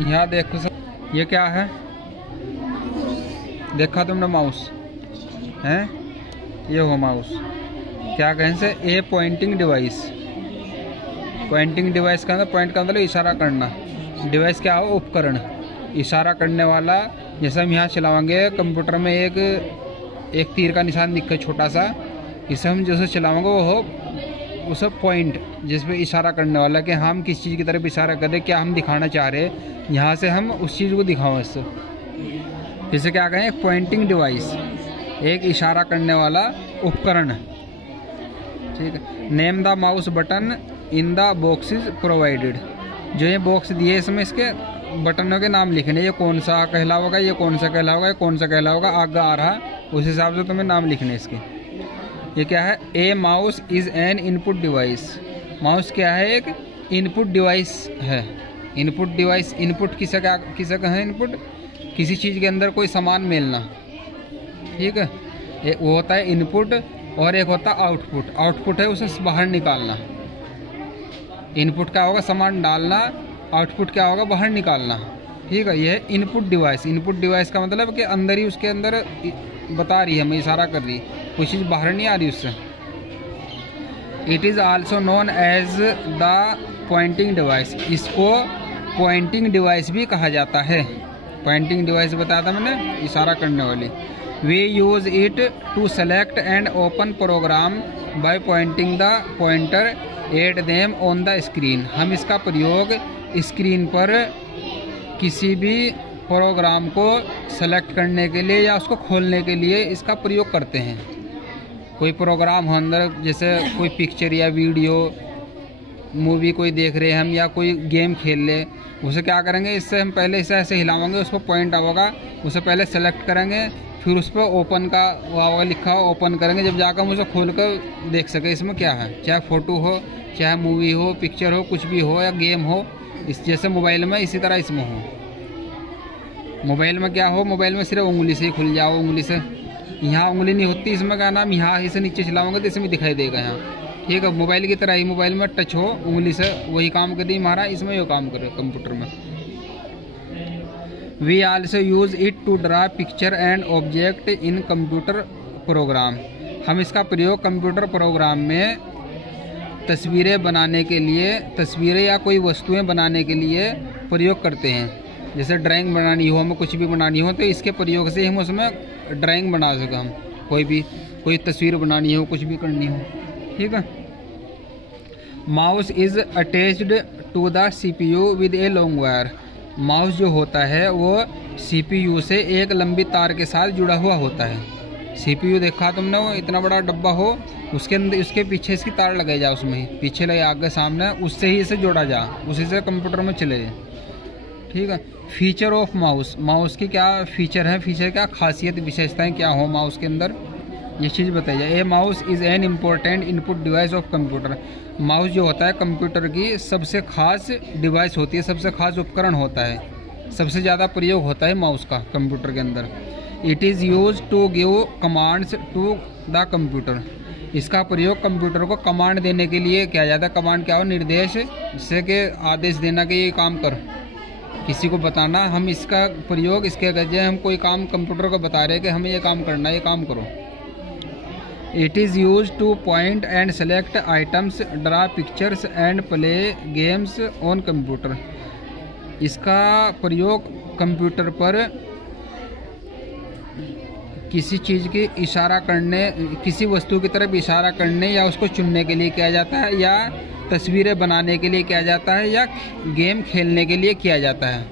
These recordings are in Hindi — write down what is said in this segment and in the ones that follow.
यहाँ देखो सर, ये क्या है, देखा तुमने माउस है, ये हो माउस, क्या कहें से, ए पॉइंटिंग डिवाइस। पॉइंटिंग डिवाइस का पॉइंट का मतलब इशारा करना, डिवाइस क्या हो, उपकरण, इशारा करने वाला। जैसे हम यहाँ चलाएंगे कंप्यूटर में एक तीर का निशान दिखे छोटा सा, इसे हम जैसे चलाएंगे वो हो उस पॉइंट, जिसपे इशारा करने वाला कि हम किस चीज़ की तरफ इशारा कर रहे, क्या हम दिखाना चाह रहे हैं, यहाँ से हम उस चीज़ को दिखाओ। इससे इसे क्या कहें, एक पॉइंटिंग डिवाइस, एक इशारा करने वाला उपकरण। ठीक है। Name the mouse button in the boxes provided. जो ये बॉक्स दिए इसमें इसके बटनों के नाम लिखने, ये कौन सा कहलाओगा, ये कौन सा कहलाओगा, ये कौन सा कहलाओगा, आगे आ रहा, उस हिसाब से तुम्हें नाम लिखने इसके। ये क्या है, ए mouse is an input device. Mouse क्या है, एक इनपुट डिवाइस है। इनपुट डिवाइस, इनपुट किसे का है, इनपुट किसी चीज़ के अंदर कोई सामान मेलना। ठीक है, एक वो होता है इनपुट, और एक होता है आउटपुट। आउटपुट है उसे बाहर निकालना। इनपुट क्या होगा, सामान डालना, आउटपुट क्या होगा, बाहर निकालना। ठीक है, यह है इनपुट डिवाइस। इनपुट डिवाइस का मतलब कि अंदर ही, उसके अंदर बता रही है, हमें इशारा कर रही, कोई चीज़ बाहर नहीं आ रही उससे। It is also known as the pointing device. इसको पॉइंटिंग डिवाइस भी कहा जाता है। पॉइंटिंग डिवाइस बताया था मैंने, इशारा करने वाली। We use it to select and open program by pointing the pointer at them on the screen. हम इसका प्रयोग स्क्रीन पर किसी भी प्रोग्राम को सेलेक्ट करने के लिए या उसको खोलने के लिए इसका प्रयोग करते हैं। कोई प्रोग्राम हो अंदर, जैसे कोई पिक्चर या वीडियो मूवी कोई देख रहे हैं हम, या कोई गेम खेल ले, उसे क्या करेंगे, इससे हम पहले इसे ऐसे हिलाएंगे, उसको पॉइंट आएगा, उसे पहले सेलेक्ट करेंगे, फिर उस पर ओपन का वो लिखा हो, ओपन करेंगे, जब जाकर हम उसे खोल कर देख सके इसमें क्या है, चाहे फ़ोटो हो, चाहे मूवी हो, पिक्चर हो, कुछ भी हो, या गेम हो। इस जैसे मोबाइल में इसी तरह इसमें हो। मोबाइल में क्या हो, मोबाइल में सिर्फ उंगली से ही खुल जाओ, उंगली से, यहाँ उंगली नहीं होती, इसमें क्या नाम, यहाँ ही से नीचे चलाओगे तो इसमें दिखाई देगा यहाँ। ठीक है, मोबाइल की तरह ही, मोबाइल में टच हो, उंगली से वही काम कर दी हमारा, इसमें ये काम करे कंप्यूटर में। We also use it to draw picture and object in computer program. हम इसका प्रयोग कंप्यूटर प्रोग्राम में तस्वीरें बनाने के लिए, तस्वीरें या कोई वस्तुएं बनाने के लिए प्रयोग करते हैं। जैसे ड्राइंग बनानी हो, हमें कुछ भी बनानी हो, तो इसके प्रयोग से हम उसमें ड्राइंग बना सकें। हम कोई तस्वीर बनानी हो, कुछ भी करनी हो। ठीक है। Mouse is attached to the CPU with a long wire. Mouse जो होता है वो CPU से एक लंबी तार के साथ जुड़ा हुआ होता है। CPU देखा तुमने, वो इतना बड़ा डब्बा हो, उसके अंदर, उसके पीछे इसकी तार लगाई जा, उसमें ही पीछे लगे, आगे सामने, उससे ही इसे जोड़ा जा, उसी से कंप्यूटर में चले जाए। ठीक है। Feature of mouse. माउस की क्या फीचर है, फीचर क्या खासियत, विशेषताएं क्या हो माउस के अंदर, ये चीज़ बताई जाए। ए mouse is an important input device of computer. Mouse जो होता है कंप्यूटर की सबसे खास डिवाइस होती है, सबसे खास उपकरण होता है, सबसे ज़्यादा प्रयोग होता है माउस का कंप्यूटर के अंदर। It is use to give commands to the computer. इसका प्रयोग कंप्यूटर को कमांड देने के लिए किया जाता है। कमांड क्या हो, निर्देश, जिससे कि आदेश देना कि ये काम कर, किसी को बताना। हम इसका प्रयोग इसके वजह, हम कोई काम कंप्यूटर को बता रहे हैं कि हमें ये काम करना है, ये काम करो। It is use two point and select items, draw pictures and play games on computer. इसका प्रयोग कंप्यूटर पर किसी चीज़ की इशारा करने, किसी वस्तु की तरफ इशारा करने या उसको चुनने के लिए किया जाता है, या तस्वीरें बनाने के लिए किया जाता है, या गेम खेलने के लिए किया जाता है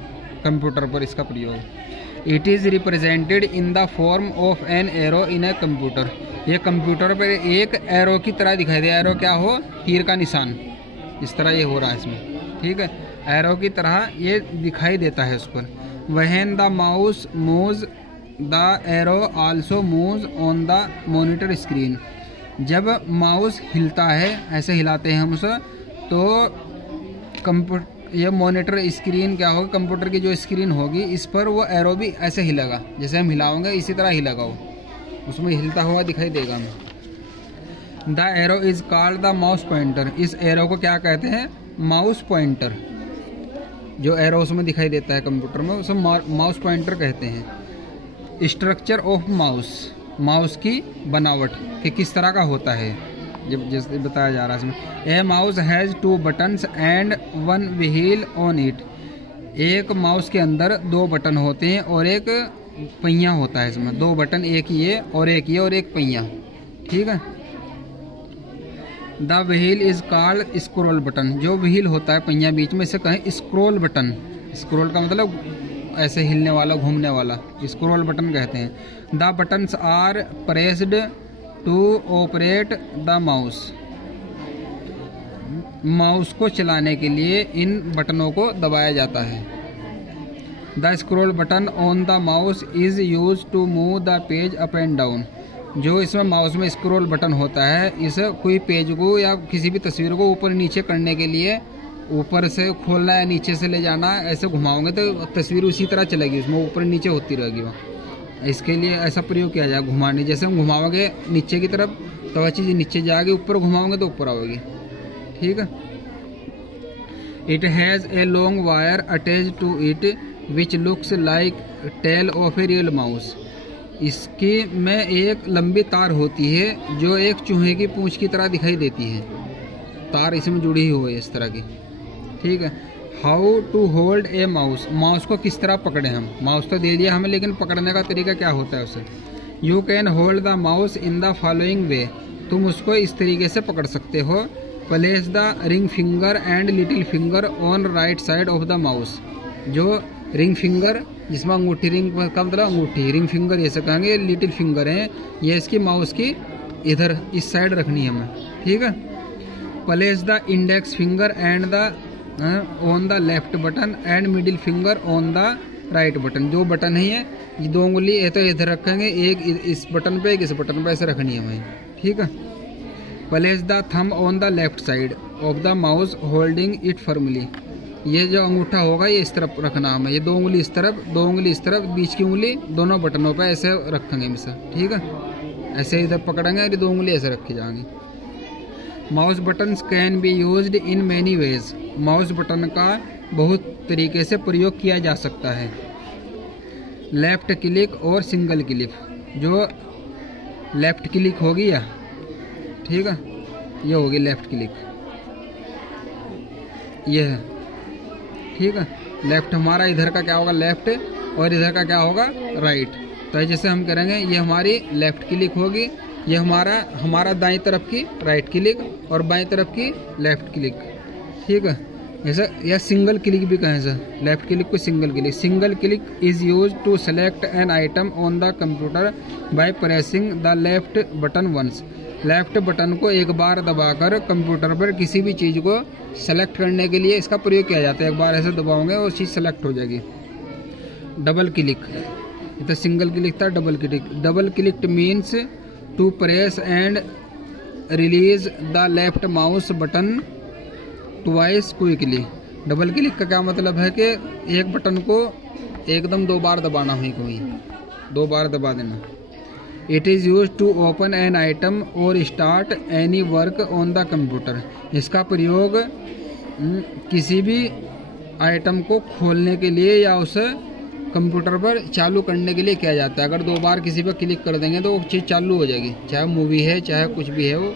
कंप्यूटर पर इसका प्रयोग। It is represented in the form of an arrow in a computer. ये कंप्यूटर पर एक एरो की तरह दिखाई दे। एरो क्या हो, तीर का निशान, इस तरह ये हो रहा है इसमें। ठीक है, एरो की तरह ये दिखाई देता है उस पर। When the mouse moves the arrow also moves on the monitor screen. जब माउस हिलता है, ऐसे हिलाते हैं हम उसे, तो ये मॉनिटर स्क्रीन क्या होगा, कंप्यूटर की जो स्क्रीन होगी, इस पर वो एरो भी ऐसे हिलेगा, जैसे हम हिलाओगे इसी तरह हिलेगा, वो उसमें हिलता हुआ दिखाई देगा हमें। The arrow is called the mouse pointer. इस एरो को क्या कहते हैं, माउस पॉइंटर। जो एरोस में दिखाई देता है कंप्यूटर में, उसे माउस पॉइंटर कहते हैं। स्ट्रक्चर ऑफ माउस, माउस की बनावट कि किस तरह का होता है, जब जैसे बताया जा रहा है इसमें। ए mouse has 2 buttons and 1 wheel on it. एक माउस के अंदर 2 बटन होते हैं और एक पहिया होता है इसमें। 2 बटन, एक ये और एक पहिया, ठीक है। The wheel is called scroll button. जो व्हील होता है पहिया बीच में, इसे कहें स्क्रॉल बटन। स्क्रॉल का मतलब ऐसे हिलने वाला, घूमने वाला, स्क्रॉल बटन कहते हैं। The buttons are pressed to operate the mouse. Mouse को चलाने के लिए इन बटनों को दबाया जाता है। The scroll button on the mouse is use to move the page up and down. जो इसमें माउस में स्क्रॉल बटन होता है, इसे कोई पेज को या किसी भी तस्वीर को ऊपर नीचे करने के लिए, ऊपर से खोलना है, नीचे से ले जाना, ऐसे घुमाओगे तो तस्वीर उसी तरह चलेगी, उसमें ऊपर नीचे होती रहेगी वहाँ। इसके लिए ऐसा प्रयोग किया जाए, घुमाने। जैसे हम घुमाओगे नीचे की तरफ तो वह चीज़ नीचे जाएगी, ऊपर घुमाओगे तो ऊपर आओगी, ठीक है। It has a long wire attach to it which looks like tail of a real mouse. इसकी में एक लंबी तार होती है जो एक चूहे की पूंछ की तरह दिखाई देती है। तार इसमें जुड़ी हुई है इस तरह की, ठीक है। How to hold a mouse. Mouse को किस तरह पकड़े हम। माउस तो दे दिया हमें, लेकिन पकड़ने का तरीका क्या होता है उसे। You can hold the mouse in the following वे। तुम उसको इस तरीके से पकड़ सकते हो। Place the ring finger and little finger on right side of the mouse. जो रिंग फिंगर, जिसमें अंगूठी, रिंग का मतलब अंगूठी, रिंग फिंगर ये सब कहेंगे, लिटिल फिंगर है, ये इसकी माउस की इधर इस साइड रखनी है हमें, ठीक है। Place the index finger and the on the left button and middle finger on the right button. जो बटन है ये 2 उंगली ये तो इधर रखेंगे, एक इस बटन पे, एक इस बटन पे, ऐसे रखनी है हमें, ठीक है। Place the thumb on the left side of the mouse holding it firmly. ये जो अंगूठा होगा ये इस तरफ रखना हमें, ये 2 उंगली इस तरफ, 2 उंगली इस तरफ, बीच की उंगली दोनों बटनों पे ऐसे रखेंगे हमेशा, ठीक है। ऐसे इधर पकड़ेंगे, ये 2 उंगली ऐसे रखी जाएंगी। Mouse buttons can be used in many ways. Mouse button का बहुत तरीके से प्रयोग किया जा सकता है। लेफ्ट क्लिक और सिंगल क्लिक। जो लेफ्ट क्लिक होगी या, ठीक है, ये होगी लेफ्ट क्लिक, ये है, ठीक है। लेफ्ट हमारा इधर का क्या होगा, लेफ्ट, और इधर का क्या होगा, राइट। तो जैसे हम करेंगे, ये हमारी लेफ्ट क्लिक होगी, ये हमारा दाईं तरफ की राइट क्लिक और बाईं तरफ की लेफ्ट क्लिक, ठीक है। जैसे या सिंगल क्लिक भी कहें सर, लेफ्ट क्लिक को single click. Single click is use to select an item on the computer by pressing the left button once. Left button को एक बार दबाकर कंप्यूटर पर किसी भी चीज़ को सेलेक्ट करने के लिए इसका प्रयोग किया जाता है। एक बार ऐसे दबाओगे और चीज़ सेलेक्ट हो जाएगी। डबल क्लिक, ये तो सिंगल क्लिक था, double click. Double click means to press and release the left mouse button twice quickly. Double click का क्या मतलब है कि एक बटन को एकदम 2 बार दबाना है, कोई 2 बार दबा देना। It is use to open an item और start any work on the computer. इसका प्रयोग किसी भी आइटम को खोलने के लिए या उसे कंप्यूटर पर चालू करने के लिए किया जाता है। अगर 2 बार किसी पर क्लिक कर देंगे तो वो चीज़ चालू हो जाएगी, चाहे मूवी है चाहे कुछ भी है वो।